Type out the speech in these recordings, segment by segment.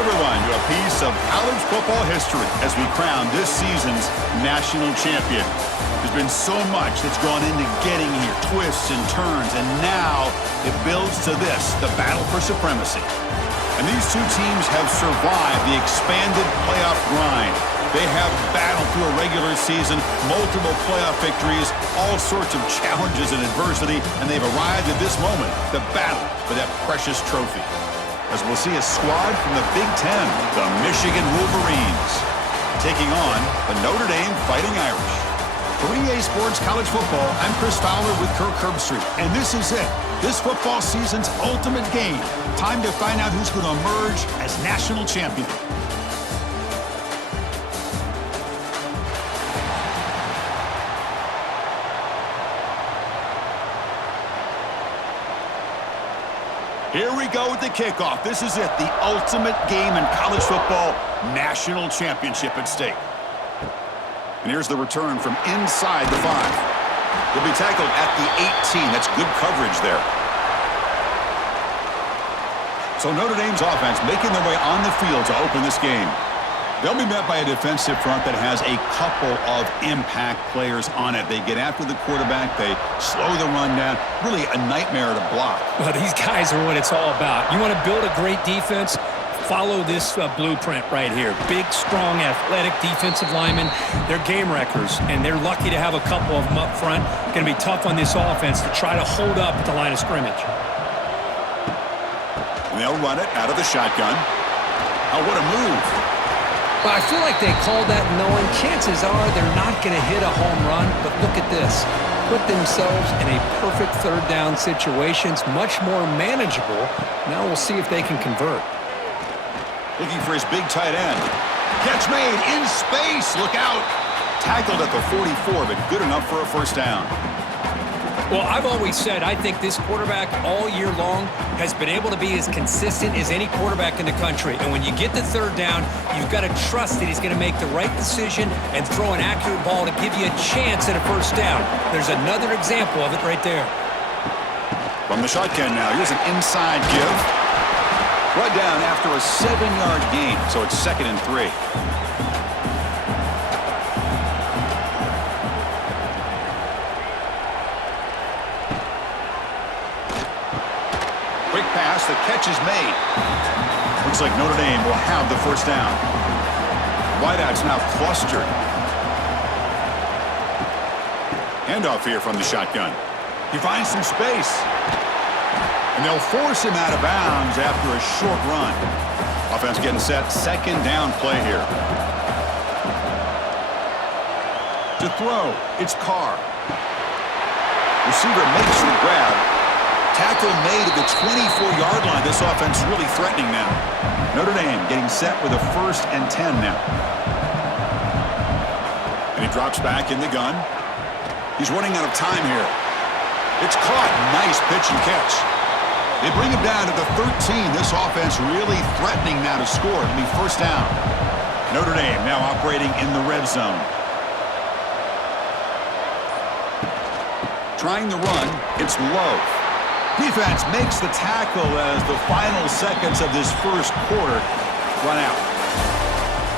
everyone, to a piece of college football history as we crown this season's national champion. There's been so much that's gone into getting here, twists and turns, and now it builds to this, the battle for supremacy. And these two teams have survived the expanded playoff grind. They have battled through a regular season, multiple playoff victories, all sorts of challenges and adversity, and they've arrived at this moment, the battle for that precious trophy. As we'll see a squad from the Big Ten, the Michigan Wolverines, taking on the Notre Dame Fighting Irish. For EA Sports College Football, I'm Chris Fowler with Kirk Herbstreit, and this is it. This football season's ultimate game. Time to find out who's going to emerge as national champion. Here we go with the kickoff. This is it, the ultimate game in college football, national championship at stake. And here's the return from inside the 5. He'll be tackled at the 18. That's good coverage there. So Notre Dame's offense making their way on the field to open this game. They'll be met by a defensive front that has a couple of impact players on it. They get after the quarterback. They slow the run down. Really a nightmare to block. Well, these guys are what it's all about. You want to build a great defense? Follow this blueprint right here. Big, strong, athletic defensive linemen. They're game wreckers, and they're lucky to have a couple of them up front. Going to be tough on this offense to try to hold up at the line of scrimmage. And they'll run it out of the shotgun. Oh, what a move. Well, I feel like they called that knowing chances are they're not going to hit a home run, but look at this. Put themselves in a perfect third down situation. It's much more manageable. Now we'll see if they can convert. Looking for his big tight end. Catch made in space. Look out. Tackled at the 44, but good enough for a first down. Well, I've always said I think this quarterback all year long has been able to be as consistent as any quarterback in the country. And when you get the third down, you've got to trust that he's going to make the right decision and throw an accurate ball to give you a chance at a first down. There's another example of it right there. From the shotgun now, here's an inside give. Brought down after a 7-yard gain, so it's 2nd and 3. Quick pass, the catch is made. Looks like Notre Dame will have the first down. Wideouts now clustered. Handoff here from the shotgun. He finds some space. And they'll force him out of bounds after a short run. Offense getting set, 2nd down play here. To throw, it's Carr. Receiver makes the grab. Tackle made at the 24-yard line. This offense really threatening now. Notre Dame getting set with a 1st and 10 now. And he drops back in the gun. He's running out of time here. It's caught. Nice pitch and catch. They bring him down to the 13. This offense really threatening now to score. It'll be first down. Notre Dame now operating in the red zone. Trying the run. It's low. Defense makes the tackle as the final seconds of this first quarter run out.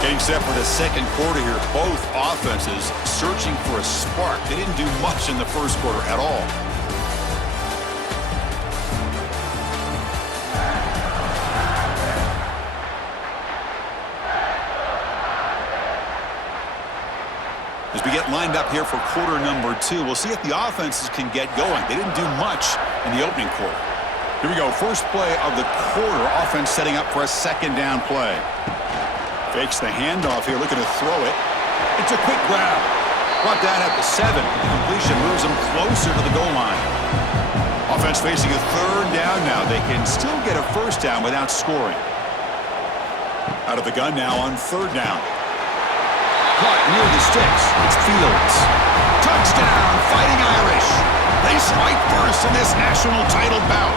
Getting set for the second quarter here. Both offenses searching for a spark. They didn't do much in the first quarter at all. As we get lined up here for quarter number 2, we'll see if the offenses can get going. They didn't do much in the opening quarter. Here we go, first play of the quarter. Offense setting up for a 2nd down play. Fakes the handoff here, looking to throw it. It's a quick grab. Brought down at the 7. The completion moves them closer to the goal line. Offense facing a 3rd down now. They can still get a first down without scoring. Out of the gun now on 3rd down. Caught near the sticks. It's Fields. Touchdown, Fighting Irish. They strike first in this national title bout.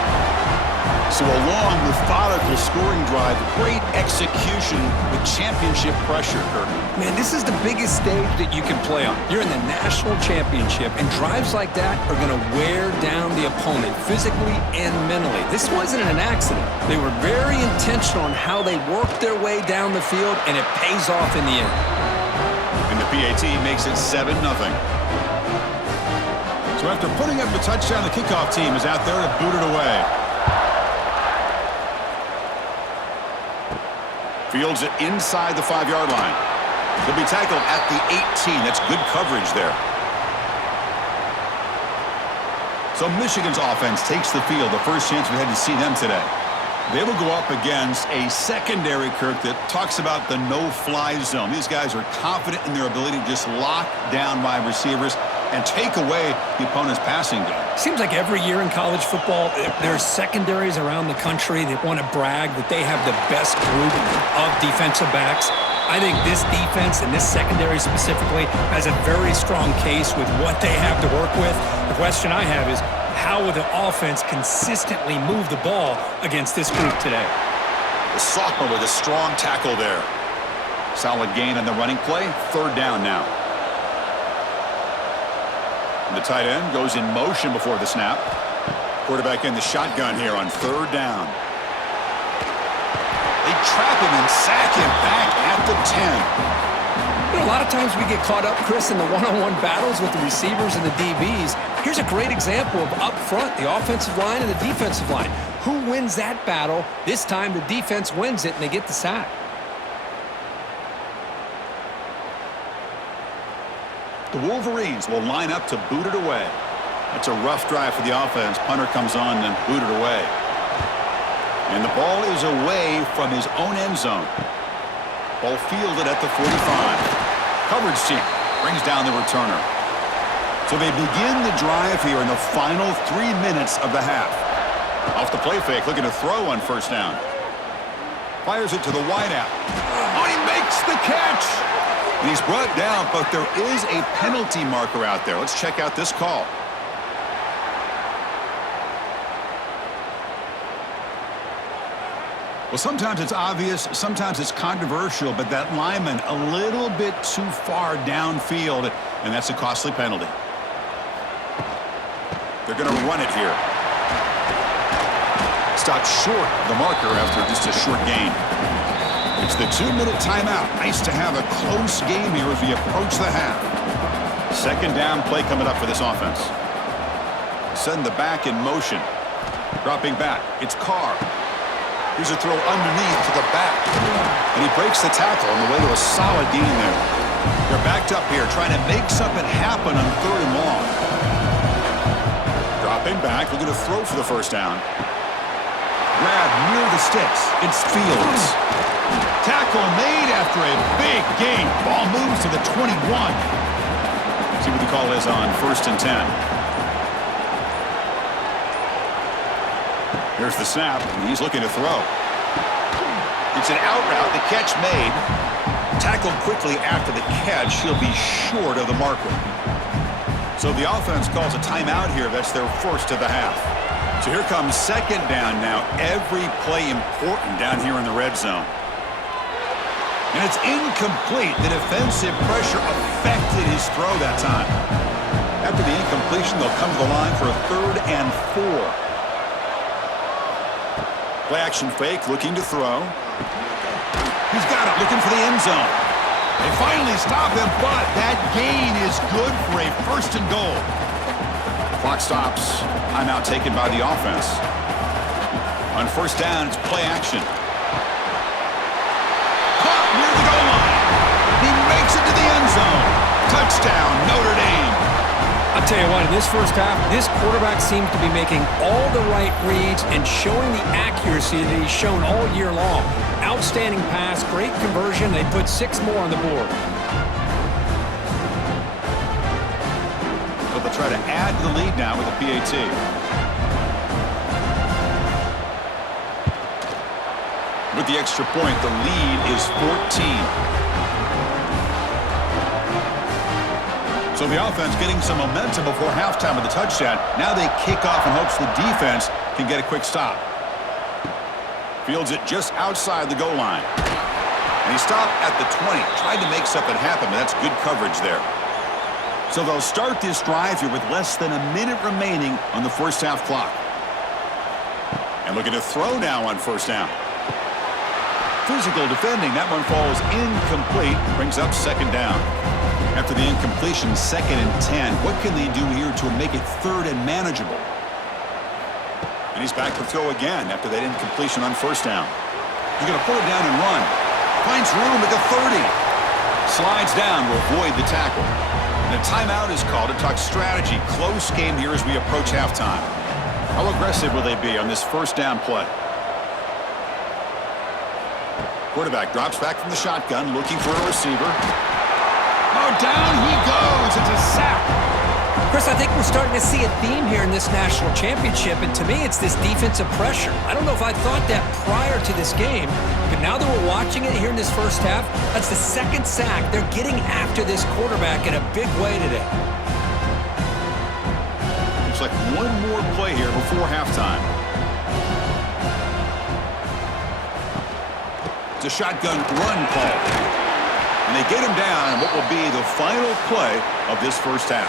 So a long, methodical scoring drive, great execution with championship pressure, Kurt. Man, this is the biggest stage that you can play on. You're in the national championship, and drives like that are going to wear down the opponent physically and mentally. This wasn't an accident. They were very intentional on how they worked their way down the field, and it pays off in the end. And the PAT makes it 7-0. So after putting up the touchdown, the kickoff team is out there to boot it away. Fields it inside the 5-yard line. He'll be tackled at the 18. That's good coverage there. So Michigan's offense takes the field. The first chance we had to see them today. They will go up against a secondary, Kirk, that talks about the no-fly zone. These guys are confident in their ability to just lock down wide receivers and take away the opponent's passing game. Seems like every year in college football, there are secondaries around the country that want to brag that they have the best group of defensive backs. I think this defense and this secondary specifically has a very strong case with what they have to work with. The question I have is, how will the offense consistently move the ball against this group today? The sophomore with a strong tackle there. Solid gain on the running play. 3rd down now. The tight end goes in motion before the snap. Quarterback in the shotgun here on 3rd down. They trap him and sack him back at the 10. You know, a lot of times we get caught up, Chris, in the one-on-one battles with the receivers and the DBs. Here's a great example of up front, the offensive line and the defensive line. Who wins that battle? This time the defense wins it and they get the sack. The Wolverines will line up to boot it away. That's a rough drive for the offense. Punter comes on and boot it away. And the ball is away from his own end zone. Ball fielded at the 45. Coverage team brings down the returner. So they begin the drive here in the final 3 minutes of the half. Off the play fake, looking to throw on 1st down. Fires it to the wideout. Oh, he makes the catch! And he's brought down, but there is a penalty marker out there. Let's check out this call. Well, sometimes it's obvious, sometimes it's controversial, but that lineman a little bit too far downfield, and that's a costly penalty. They're going to run it here. Stopped short of the marker after just a short gain. It's the 2-minute timeout. Nice to have a close game here as we approach the half. 2nd down play coming up for this offense. Send the back in motion. Dropping back. It's Carr. Here's a throw underneath to the back. And he breaks the tackle on the way to a solid gain there. They're backed up here trying to make something happen on 3rd and long. Dropping back. Looking to throw for the 1st down. Grab near the sticks. It's Fields. Tackle made after a big gain. Ball moves to the 21. See what the call is on 1st and 10. Here's the snap. He's looking to throw. It's an out route. The catch made. Tackled quickly after the catch. He'll be short of the marker. So the offense calls a timeout here. That's their 1st of the half. So here comes 2nd down now. Every play important down here in the red zone. And it's incomplete. The defensive pressure affected his throw that time. After the incompletion, they'll come to the line for a 3rd and 4. Play action fake, looking to throw. He's got it, looking for the end zone. They finally stop him, but that gain is good for a 1st and goal. Clock stops. Timeout taken by the offense. On 1st down, it's play action. Caught near the goal line. He makes it to the end zone. Touchdown, Notre Dame. I'll tell you what, in this 1st half, this quarterback seems to be making all the right reads and showing the accuracy that he's shown all year long. Outstanding pass, great conversion. They put 6 more on the board. So they'll try to add to the lead now with a PAT. With the extra point, the lead is 14. So the offense getting some momentum before halftime with the touchdown. Now they kick off in hopes the defense can get a quick stop. Fields it just outside the goal line. And he stopped at the 20. Tried to make something happen, but that's good coverage there. So they'll start this drive here with less than a minute remaining on the first half clock. And looking to throw now on first down. Physical defending. That one falls incomplete. Brings up second down. After the incompletion, 2nd and 10. What can they do here to make it 3rd and manageable? And he's back to throw again after that incompletion on first down. He's going to pull it down and run. Finds room at the 30. Slides down to avoid the tackle. And a timeout is called to talk strategy. Close game here as we approach halftime. How aggressive will they be on this first down play? Quarterback drops back from the shotgun, looking for a receiver. Oh, down he goes. It's a sack. Chris, I think we're starting to see a theme here in this national championship, and to me, it's this defensive pressure. I don't know if I thought that prior to this game, but now that we're watching it here in this first half, that's the 2nd sack. They're getting after this quarterback in a big way today. Looks like one more play here before halftime. It's a shotgun run call. And they get him down on what will be the final play of this first half.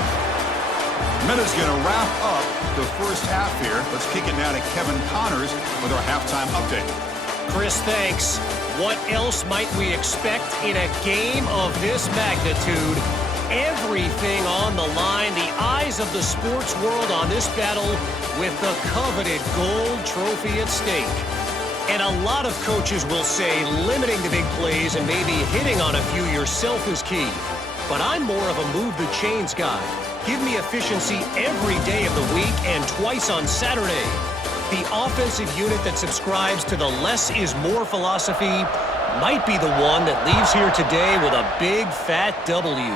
Minute's going to wrap up the first half here. Let's kick it now to Kevin Connors with our halftime update. Chris, thanks. What else might we expect in a game of this magnitude? Everything on the line, the eyes of the sports world on this battle with the coveted gold trophy at stake. And a lot of coaches will say limiting the big plays and maybe hitting on a few yourself is key. But I'm more of a move the chains guy. Give me efficiency every day of the week and twice on Saturday. The offensive unit that subscribes to the less is more philosophy might be the one that leaves here today with a big fat W.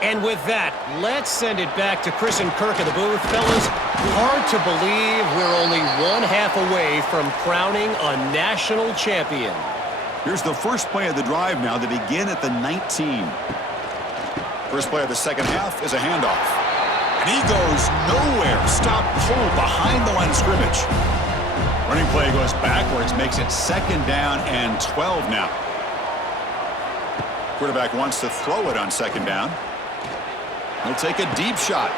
And with that, let's send it back to Chris and Kirk in the booth. Fellas, hard to believe we're only 1/2 away from crowning a national champion. Here's the first play of the drive now. They begin at the 19. First play of the second half is a handoff. And he goes nowhere. Stopped cold behind the line of scrimmage. Running play goes backwards, makes it 2nd down and 12 now. Quarterback wants to throw it on 2nd down. He'll take a deep shot.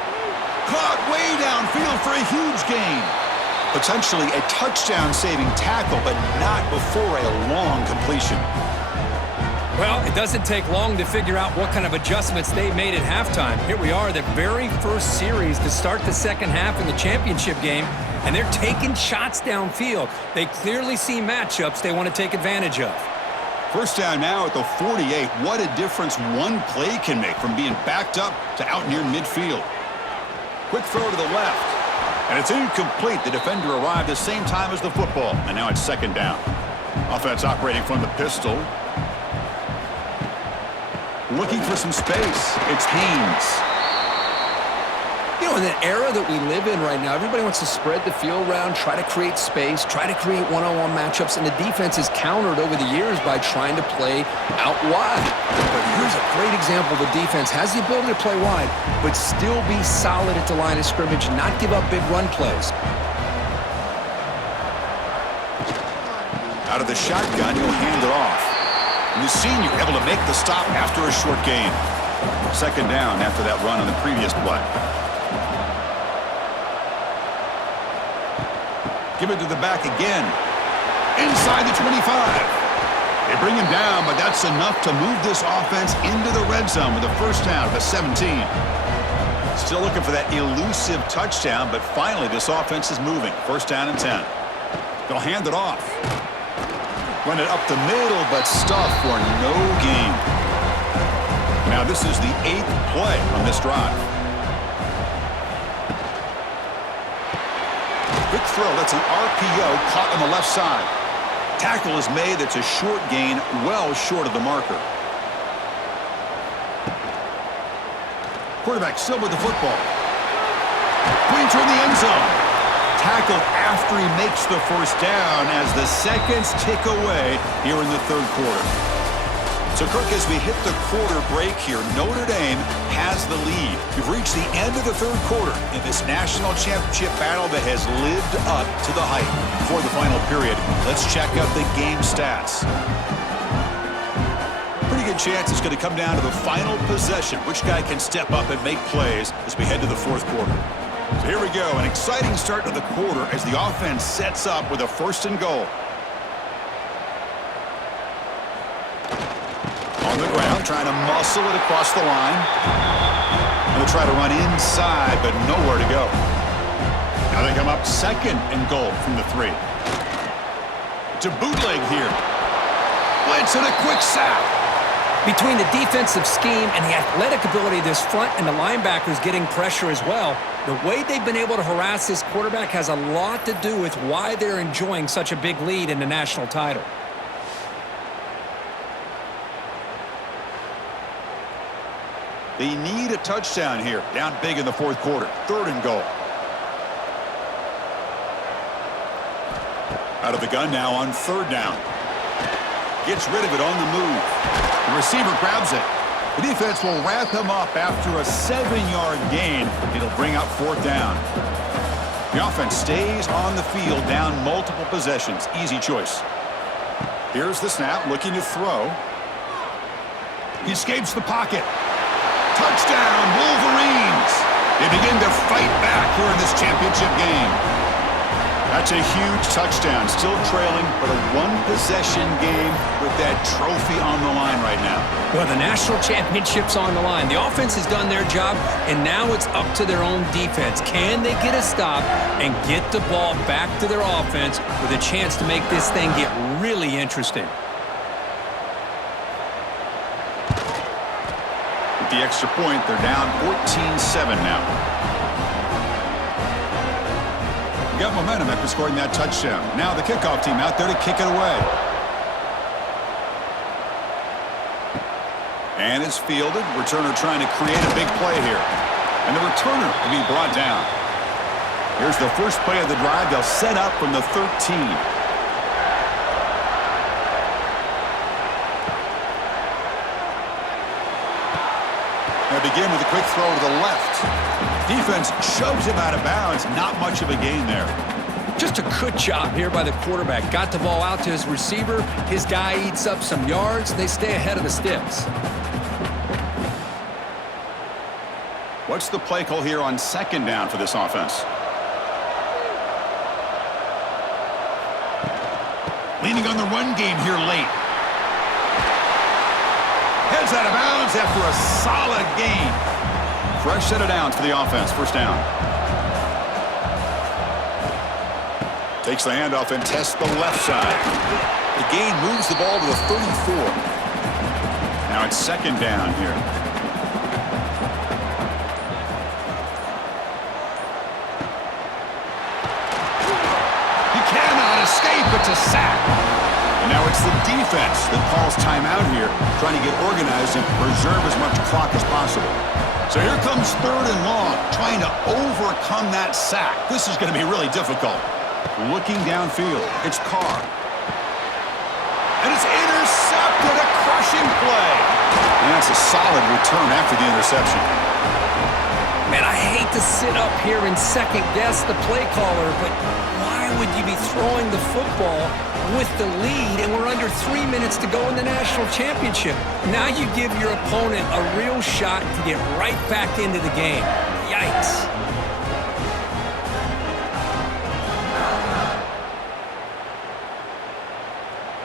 Caught way downfield for a huge gain. Potentially a touchdown-saving tackle, but not before a long completion. Well, it doesn't take long to figure out what kind of adjustments they made at halftime. Here we are, the very first series to start the second half in the championship game, and they're taking shots downfield. They clearly see matchups they want to take advantage of. First down now at the 48. What a difference one play can make from being backed up to out near midfield. Quick throw to the left. And it's incomplete. The defender arrived the same time as the football. And now it's 2nd down. Offense operating from the pistol. Looking for some space. It's Haynes. You know, in the era that we live in right now, everybody wants to spread the field around, try to create space, try to create one-on-one matchups, and the defense is countered over the years by trying to play out wide. But here's a great example. The defense has the ability to play wide, but still be solid at the line of scrimmage, not give up big run plays. Out of the shotgun, he'll hand it off. And the senior able to make the stop after a short gain. 2nd down after that run on the previous play. Give it to the back again. Inside the 25. They bring him down, but that's enough to move this offense into the red zone with a first down at the 17. Still looking for that elusive touchdown, but finally this offense is moving. First down and 10. They'll hand it off. Run it up the middle, but stuffed for no gain. Now this is the 8th play on this drive. Quick throw, that's an RPO caught on the left side. Tackle is made, that's a short gain, well short of the marker. Quarterback still with the football. Pointer in the end zone. Tackled after he makes the first down as the seconds tick away here in the 3rd quarter. So, Kirk, as we hit the quarter break here, Notre Dame has the lead. We've reached the end of the 3rd quarter in this national championship battle that has lived up to the hype. Before the final period. period. Let's check out the game stats. Pretty good chance it's going to come down to the final possession. Which guy can step up and make plays as we head to the fourth quarter. So here we go. An exciting start to the quarter as the offense sets up with a 1st and goal. On the ground, trying to muscle it across the line. They'll try to run inside, but nowhere to go. Now they come up 2nd and goal from the 3. To bootleg here. Blitz and a quick sack. Between the defensive scheme and the athletic ability of this front and the linebackers getting pressure as well, the way they've been able to harass this quarterback has a lot to do with why they're enjoying such a big lead in the national title. They need a touchdown here. Down big in the fourth quarter. 3rd and goal. Out of the gun now on 3rd down. Gets rid of it on the move. The receiver grabs it. The defense will wrap him up after a 7-yard gain. It'll bring up 4th down. The offense stays on the field down multiple possessions. Easy choice. Here's the snap, looking to throw. He escapes the pocket. Touchdown, Wolverines! They begin to fight back here in this championship game. That's a huge touchdown, still trailing, but a 1-possession game with that trophy on the line right now. Well, the national championship's on the line. The offense has done their job, and now it's up to their own defense. Can they get a stop and get the ball back to their offense with a chance to make this thing get really interesting? With the extra point, they're down 14-7 now. Got momentum after scoring that touchdown. Now the kickoff team out there to kick it away. And it's fielded. Returner trying to create a big play here. And the returner will be brought down. Here's the first play of the drive. They'll set up from the 13. They begin with a quick throw to the left. Defense shoves him out of bounds. Not much of a gain there. Just a good job here by the quarterback. Got the ball out to his receiver. His guy eats up some yards. They stay ahead of the sticks. What's the play call here on 2nd down for this offense? Leaning on the run game here late. Heads out of bounds after a solid gain. Fresh set of downs for the offense. 1st down. Takes the handoff and tests the left side. The gain moves the ball to the 34. Now it's 2nd down here. He cannot escape. It's a sack. And now it's the defense that calls timeout here, trying to get organized and preserve as much clock as possible. So here comes 3rd and long, trying to overcome that sack. This is going to be really difficult. Looking downfield, it's Carr. And it's intercepted, a crushing play. And that's a solid return after the interception. Man, I hate to sit up here and second guess the play caller, but why would you be throwing the football with the lead and we're under 3 minutes to go in the national championship? Now you give your opponent a real shot to get right back into the game. Yikes.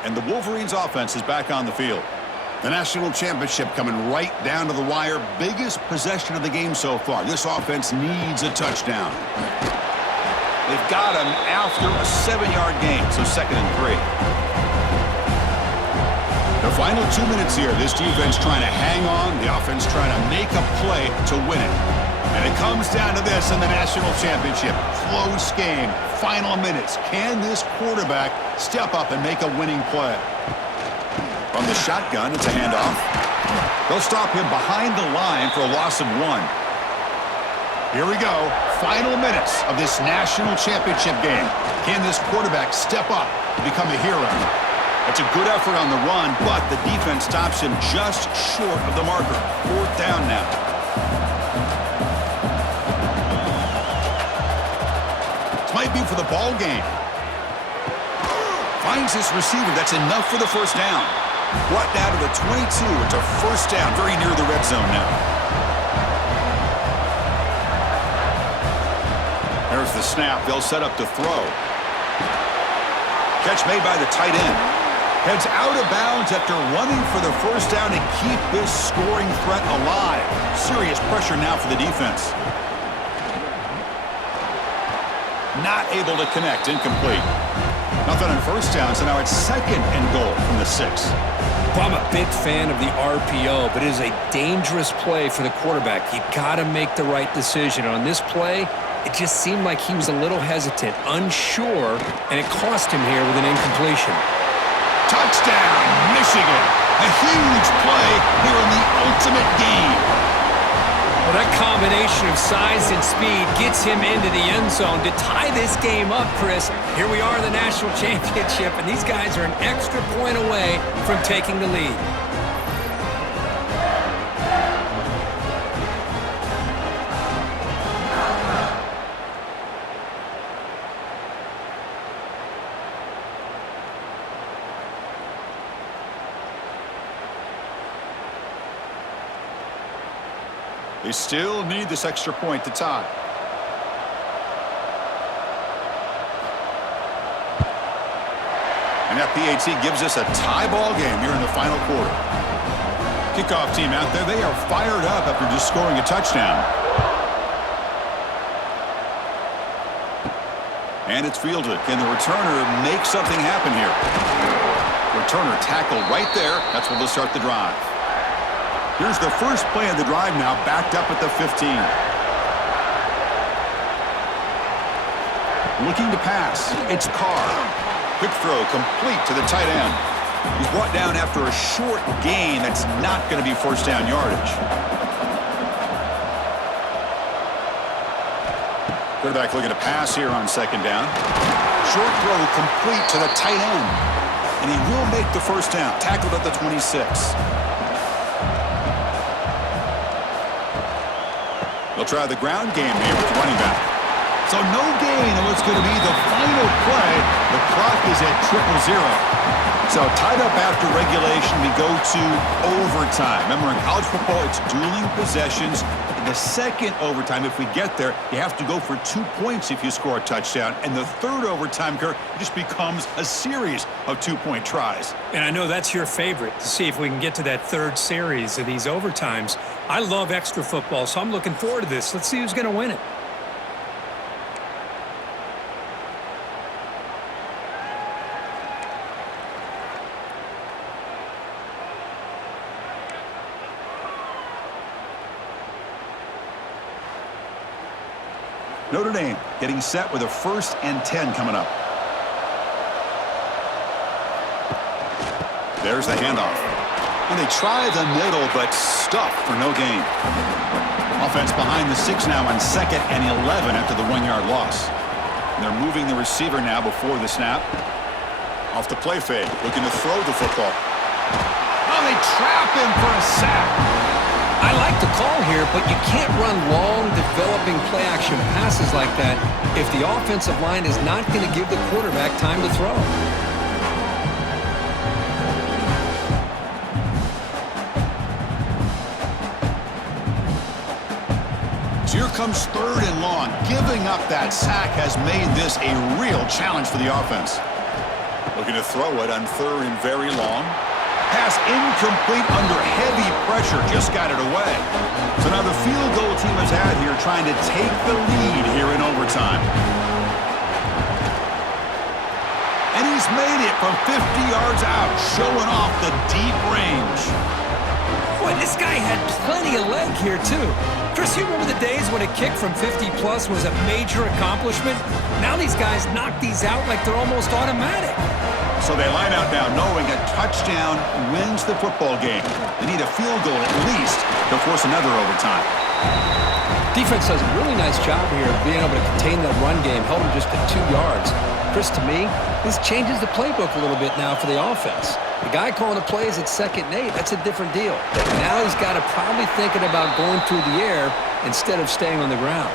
And the Wolverines offense is back on the field. The national championship coming right down to the wire. Biggest possession of the game so far. This offense needs a touchdown. They've got him after a 7-yard gain, so 2nd and 3. The final 2 minutes here. This defense trying to hang on. The offense trying to make a play to win it. And it comes down to this in the national championship. Close game. Final minutes. Can this quarterback step up and make a winning play? From the shotgun, it's a handoff. They'll stop him behind the line for a loss of 1. Here we go. Final minutes of this national championship game. Can this quarterback step up and become a hero? It's a good effort on the run, but the defense stops him just short of the marker. 4th down now. This might be for the ball game. Finds his receiver. That's enough for the first down. Brought down to the 22. It's a first down, very near the red zone now. There's the snap. They'll set up to throw. Catch made by the tight end. Heads out of bounds after running for the first down to keep this scoring threat alive. Serious pressure now for the defense. Not able to connect. Incomplete. Nothing on first down, so now it's second and goal from the 6. Well, I'm a big fan of the RPO, but it is a dangerous play for the quarterback. You got to make the right decision. On this play, it just seemed like he was a little hesitant, unsure, and it cost him here with an incompletion. Touchdown, Michigan. A huge play here in the ultimate game. Well, that combination of size and speed gets him into the end zone to tie this game up, Chris. Here we are in the national championship, and these guys are an extra point away from taking the lead. They still need this extra point to tie. And that PAT gives us a tie ball game here in the final quarter. Kickoff team out there, they are fired up after just scoring a touchdown. And it's fielded. Can the returner make something happen here? Returner tackled right there. That's where they'll start the drive. Here's the first play of the drive now, backed up at the 15. Looking to pass. It's Carr. Quick throw complete to the tight end. He's brought down after a short gain that's not going to be first down yardage. Quarterback looking to pass here on second down. Short throw complete to the tight end. And he will make the first down. Tackled at the 26. They'll try the ground game here with the running back. So no gain on what's going to be the final play. The clock is at 0-0. So tied up after regulation, we go to overtime. Remember, in college football, it's dueling possessions. In the second overtime, if we get there, you have to go for 2 points if you score a touchdown. And the third overtime, Kirk, just becomes a series of 2-point tries. And I know that's your favorite, to see if we can get to that third series of these overtimes. I love extra football, so I'm looking forward to this. Let's see who's going to win it. Notre Dame getting set with a 1st and 10 coming up. There's the handoff. And they try the middle, but stuffed for no gain. Offense behind the 6 now on 2nd and 11 after the 1-yard loss. And they're moving the receiver now before the snap. Off the play fake, looking to throw the football. Oh, they trap him for a sack. I like the call here, but you can't run long, developing play-action passes like that if the offensive line is not going to give the quarterback time to throw. So here comes 3rd and long. Giving up that sack has made this a real challenge for the offense. Looking to throw it on 3rd and very long. Pass incomplete under heavy pressure. Just got it away. So now the field goal team has had here trying to take the lead here in overtime. And he's made it from 50 yards out, showing off the deep range. Boy, this guy had plenty of leg here, too. Chris, you remember the days when a kick from 50-plus was a major accomplishment? Now these guys knock these out like they're almost automatic. So they line out now knowing a touchdown wins the football game. They need a field goal at least to force another overtime. Defense does a really nice job here of being able to contain that run game, held them just at 2 yards. Chris, to me, this changes the playbook a little bit now for the offense. The guy calling the plays at 2nd and 8, that's a different deal. Now he's got to probably thinking about going through the air instead of staying on the ground.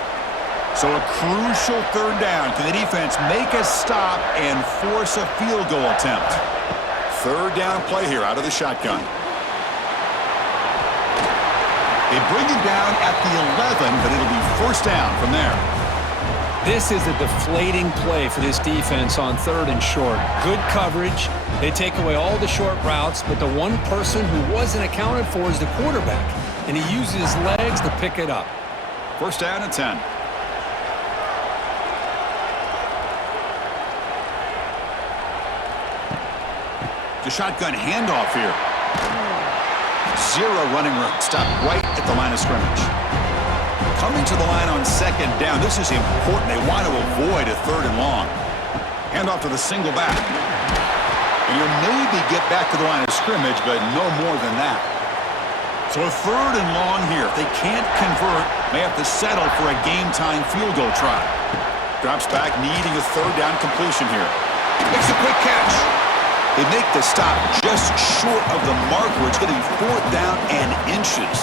So a crucial third down. Can the defense make a stop and force a field goal attempt? Third down play here out of the shotgun. They bring him down at the 11, but it'll be first down from there. This is a deflating play for this defense on 3rd and short. Good coverage. They take away all the short routes, but the one person who wasn't accounted for is the quarterback, and he uses his legs to pick it up. First down and 10. The shotgun handoff here. Zero running room. Stop right at the line of scrimmage. Coming to the line on 2nd down. This is important. They want to avoid a 3rd and long. Handoff to the single back. And you'll maybe get back to the line of scrimmage, but no more than that. So a 3rd and long here. If they can't convert, they have to settle for a game-time field goal try. Drops back, needing a 3rd down completion here. Makes a quick catch. They make the stop just short of the marker. It's going to be 4th down and inches.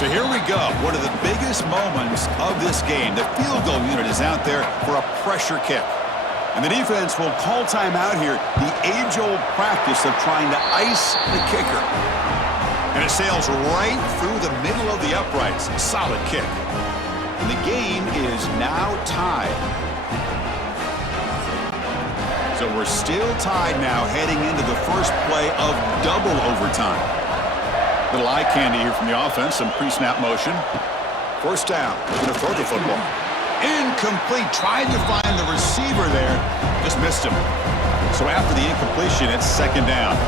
So here we go. One of the biggest moments of this game. The field goal unit is out there for a pressure kick. And the defense will call timeout here. The age-old practice of trying to ice the kicker. And it sails right through the middle of the uprights. Solid kick. And the game is now tied. So we're still tied now heading into the first play of double overtime. Little eye candy here from the offense, some pre-snap motion. First down, going to throw the football. Incomplete, trying to find the receiver there, just missed him. So after the incompletion, it's 2nd down.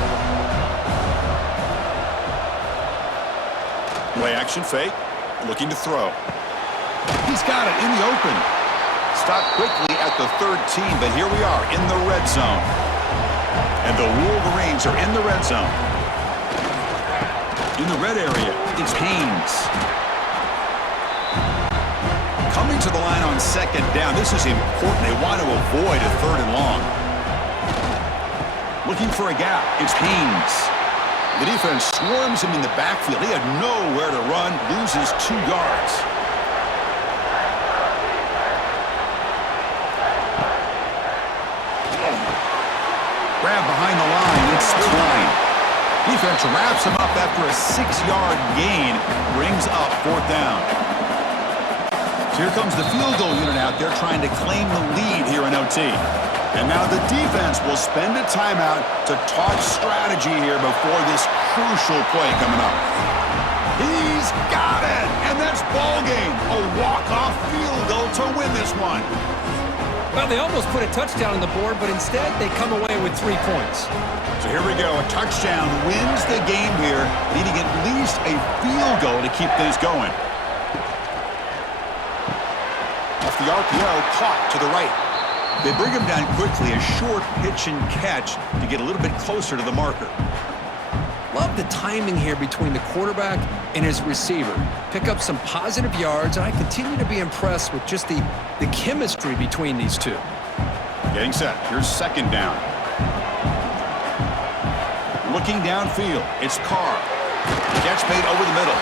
Play action fake, looking to throw. He's got it in the open. Stopped quickly at the 13, but here we are in the red zone. And the Wolverines are in the red zone. In the red area, it's Haynes. Coming to the line on 2nd down. This is important. They want to avoid a 3rd and long. Looking for a gap. It's Haynes. The defense swarms him in the backfield. He had nowhere to run, loses 2 yards. Grab behind the line, it's Klein. Defense wraps him up after a 6-yard gain, brings up 4th down. So here comes the field goal unit out there trying to claim the lead here in OT. And now the defense will spend a timeout to talk strategy here before this crucial play coming up. He's got it, and that's ball game. A walk-off field goal to win this one. Well, they almost put a touchdown on the board, but instead they come away with 3 points. So here we go. A touchdown wins the game here, needing at least a field goal to keep things going. Off the RPO, caught to the right. They bring him down quickly, a short pitch and catch to get a little bit closer to the marker. Love the timing here between the quarterback and his receiver. Pick up some positive yards, and I continue to be impressed with just the chemistry between these two. Getting set. Here's 2nd down. Looking downfield. It's Carr. Catch made over the middle.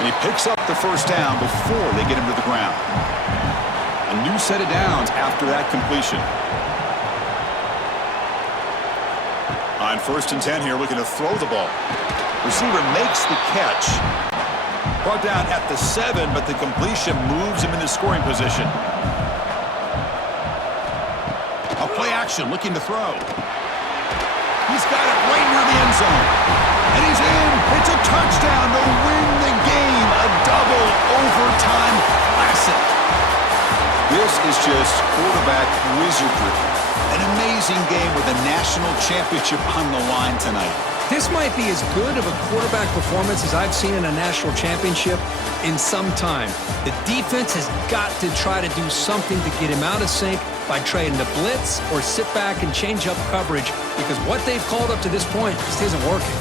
And he picks up the first down before they get him to the ground. A new set of downs after that completion. On 1st and 10 here, looking to throw the ball. Receiver makes the catch. Brought down at the 7, but the completion moves him into scoring position. A play action, looking to throw. He's got it right near the end zone. And he's in. It's a touchdown to win the game. A double overtime classic. This is just quarterback wizardry. An amazing game with a national championship on the line tonight. This might be as good of a quarterback performance as I've seen in a national championship in some time. The defense has got to try to do something to get him out of sync by trying to blitz or sit back and change up coverage, because what they've called up to this point just isn't working.